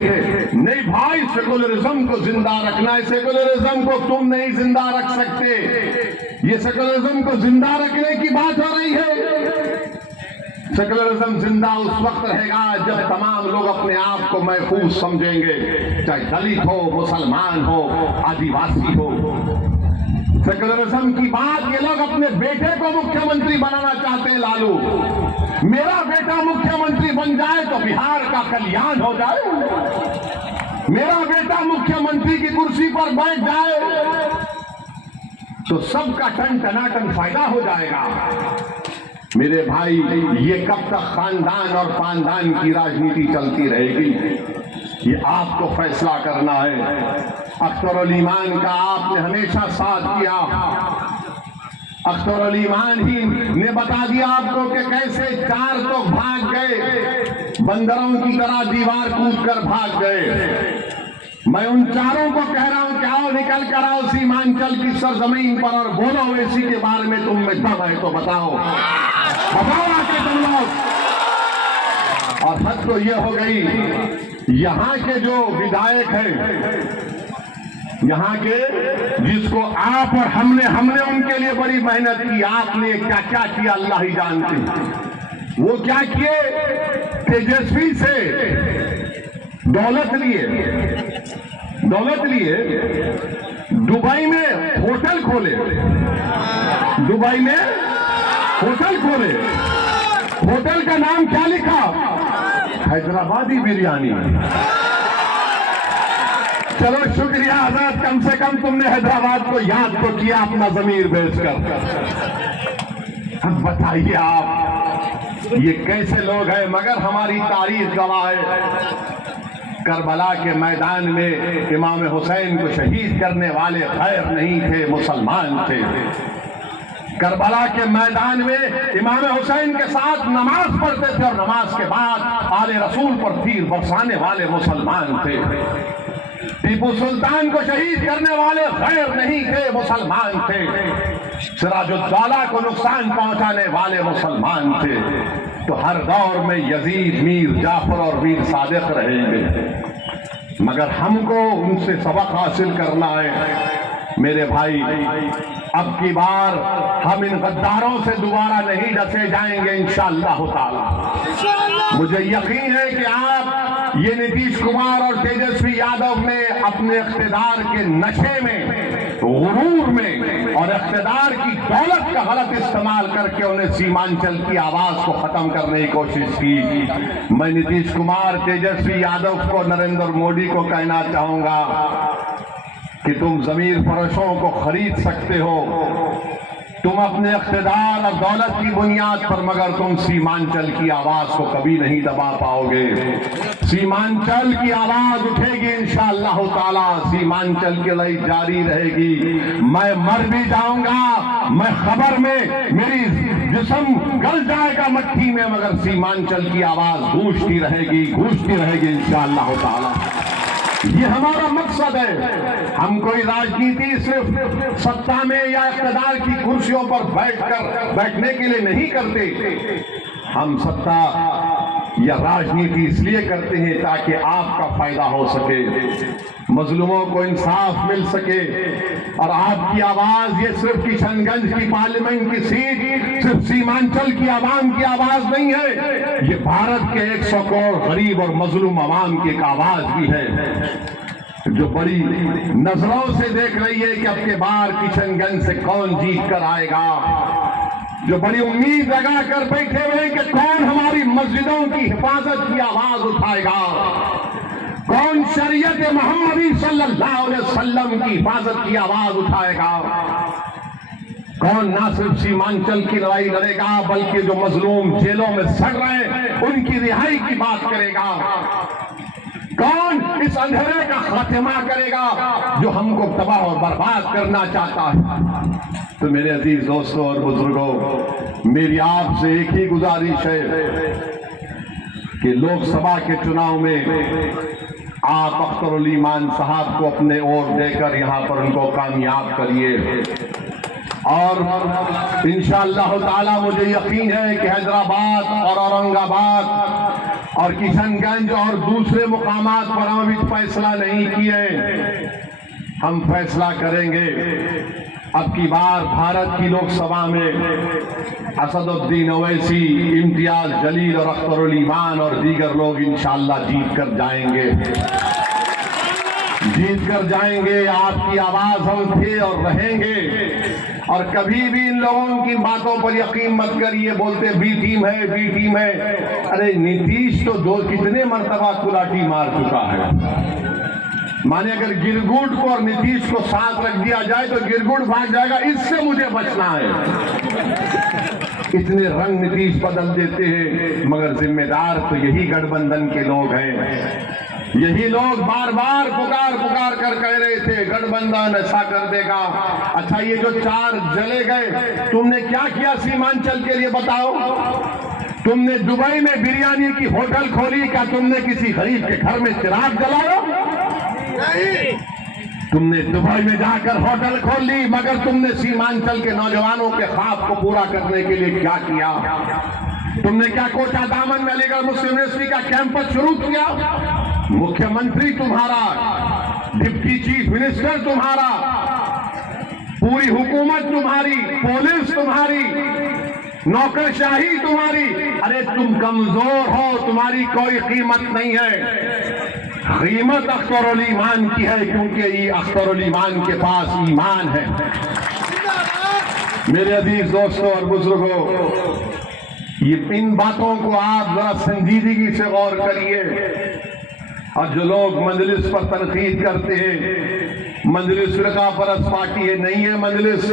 नहीं भाई, सेकुलरिज्म को जिंदा रखना है। सेकुलरिज्म को तुम नहीं जिंदा रख सकते। ये सेकुलरिज्म को जिंदा रखने की बात हो रही है। सेकुलरिज्म जिंदा उस वक्त रहेगा जब तमाम लोग अपने आप को महफूज समझेंगे, चाहे दलित हो, मुसलमान हो, आदिवासी हो। सेकुलरिज्म की बात ये लोग अपने बेटे को मुख्यमंत्री बनाना चाहते हैं। लालू, मेरा बेटा मुख्यमंत्री बन जाए तो बिहार का कल्याण हो जाए, मेरा बेटा मुख्यमंत्री की कुर्सी पर बैठ जाए तो सबका टन टनाटन फायदा हो जाएगा। मेरे भाई, ये कब तक खानदान और खानदान की राजनीति चलती रहेगी, ये आपको फैसला करना है। अख्तर अली ईमान का आपने हमेशा साथ किया। अख्तर अली ईमान ही ने बता दिया आपको कि कैसे चार तो भाग गए, बंदरों की तरह दीवार कूद कर भाग गए। मैं उन चारों को कह रहा हूं कि आओ, निकल कर आओ सीमांचल की सरजमीन पर और बोलो ओवैसी के बारे में तुम में दम है तो बताओ, बताओ आके तुम लोग। और हद तो ये हो गई, यहाँ के जो विधायक हैं, यहाँ के जिसको आप और हमने उनके लिए बड़ी मेहनत की, आपने क्या क्या किया अल्लाह ही जानते। वो क्या किए, तेजस्वी से दौलत लिए दुबई में होटल खोले, दुबई में होटल खोले। होटल का नाम क्या लिखा, हैदराबादी बिरयानी। चलो शुक्रिया आजाद, कम से कम तुमने हैदराबाद को याद तो किया अपना जमीर बेचकर। अब बताइए आप, ये कैसे लोग हैं। मगर हमारी तारीख गवाह है, करबला के मैदान में इमाम हुसैन को शहीद करने वाले गैर नहीं थे, मुसलमान थे। करबला के मैदान में इमाम हुसैन के साथ नमाज पढ़ते थे और नमाज के बाद आले रसूल पर तीर बरसाने वाले मुसलमान थे। टीपू सुल्तान को शहीद करने वाले गैर नहीं थे, मुसलमान थे। सिराजुद्दौला को नुकसान पहुंचाने वाले मुसलमान थे। तो हर दौर में यजीद, मीर जाफर और वीर सादिक रहेंगे, मगर हमको उनसे सबक हासिल करना है। मेरे भाई, अब की बार हम इन गद्दारों से दोबारा नहीं डसे जाएंगे इंशाअल्लाह ताला। मुझे यकीन है कि आप, ये नीतीश कुमार और तेजस्वी यादव ने अपने इख्तिदार के नशे में, गुरूर में और इख्तिदार की दौलत का गलत इस्तेमाल करके उन्हें सीमांचल की आवाज को खत्म करने की कोशिश की। मैं नीतीश कुमार, तेजस्वी यादव को, नरेंद्र मोदी को कहना चाहूंगा कि तुम जमीर फरोशों को खरीद सकते हो, तुम अपने इख्तिदार और दौलत की बुनियाद पर, मगर तुम सीमांचल की आवाज को कभी नहीं दबा पाओगे। सीमांचल की आवाज उठेगी इंशाअल्लाह ताला, सीमांचल की लड़ाई जारी रहेगी। मैं मर भी जाऊंगा, मैं खबर में, मेरी जिस्म गल जाएगा मट्टी में, मगर सीमांचल की आवाज गूंजती रहेगी इंशाअल्लाह ताला। ये हमारा मकसद है। हम कोई राजनीति सिर्फ सत्ता में या इख्तिदार की कुर्सियों पर बैठने के लिए नहीं करते। हम सत्ता या राजनीति इसलिए करते हैं ताकि आपका फायदा हो सके, मजलूमों को इंसाफ मिल सके। और आपकी आवाज ये सिर्फ किशनगंज की पार्लियामेंट की सीट, सिर्फ सीमांचल की आवाम की आवाज नहीं है, ये भारत के 100 करोड़ गरीब और मजलूम आवाम की एक आवाज भी है, जो बड़ी नजरों से देख रही है कि अब के बार किशनगंज से कौन जीत कर आएगा, जो बड़ी उम्मीद लगा कर बैठे हुए कि कौन हमारी मस्जिदों की हिफाजत की आवाज उठाएगा, कौन शरीयत मोहम्मदी सल्लल्लाहु अलैहि वसल्लम की हिफाजत की आवाज उठाएगा, कौन ना सिर्फ सीमांचल की लड़ाई लड़ेगा बल्कि जो मजलूम जेलों में सड़ रहे हैं उनकी रिहाई की बात करेगा, कौन इस अंधेरे का खात्मा करेगा जो हमको तबाह और बर्बाद करना चाहता है। तो मेरे अजीज दोस्तों और बुजुर्गों, मेरी आपसे एक ही गुजारिश है कि लोकसभा के चुनाव में आप अख्तर अली ईमान साहब को अपने ओर देकर यहाँ पर उनको कामयाब करिए। और इंशाअल्लाह ताला मुझे यकीन है कि हैदराबाद और औरंगाबाद और किशनगंज और दूसरे मुकामात पर हम अभी फैसला नहीं किए। हम फैसला करेंगे। अब की बार भारत की लोकसभा में असदुद्दीन ओवैसी, इम्तियाज जलील और अख्तरुल ईमान और दीगर लोग इंशाअल्लाह जीत कर जाएंगे, जीत कर जाएंगे। आपकी आवाज हम थे और रहेंगे। और कभी भी इन लोगों की बातों पर यकीन मत करिए, बोलते बी टीम है, बी टीम है। अरे नीतीश तो कितने मर्तबा कुलाटी मार चुका है। माने अगर गिरगुट को और नीतीश को साथ रख दिया जाए तो गिरगुट भाग जाएगा, इससे मुझे बचना है। इतने रंग नीतीश बदल देते हैं, मगर जिम्मेदार तो यही गठबंधन के लोग हैं। यही लोग बार बार पुकार कर कह रहे थे गठबंधन ऐसा कर देगा। अच्छा, ये जो 4 जले गए, तुमने क्या किया सीमांचल के लिए बताओ? तुमने दुबई में बिरयानी की होटल खोली, क्या तुमने किसी गरीब के घर में चिराग जलाया? तुमने दुबई में जाकर होटल खोल ली, मगर तुमने सीमांचल के नौजवानों के ख्वाब को पूरा करने के लिए क्या किया? तुमने क्या कोटा दामन में अलीगढ़ मुस्लिम यूनिवर्सिटी का कैंपस शुरू किया? मुख्यमंत्री तुम्हारा, डिप्टी चीफ मिनिस्टर तुम्हारा, पूरी हुकूमत तुम्हारी, पुलिस तुम्हारी, नौकरशाही तुम्हारी। अरे तुम कमजोर हो, तुम्हारी कोई कीमत नहीं है। कीमत अख्तरुल ईमान की है, क्योंकि ये अख्तरुल ईमान के पास ईमान है। मेरे अजीज दोस्तों और बुजुर्गों, ये इन बातों को आप जरा संजीदगी से गौर करिए। और जो लोग मजलिस पर तनकीद करते हैं, मजलिस फिरका परस्त पार्टी है, नहीं है मजलिस।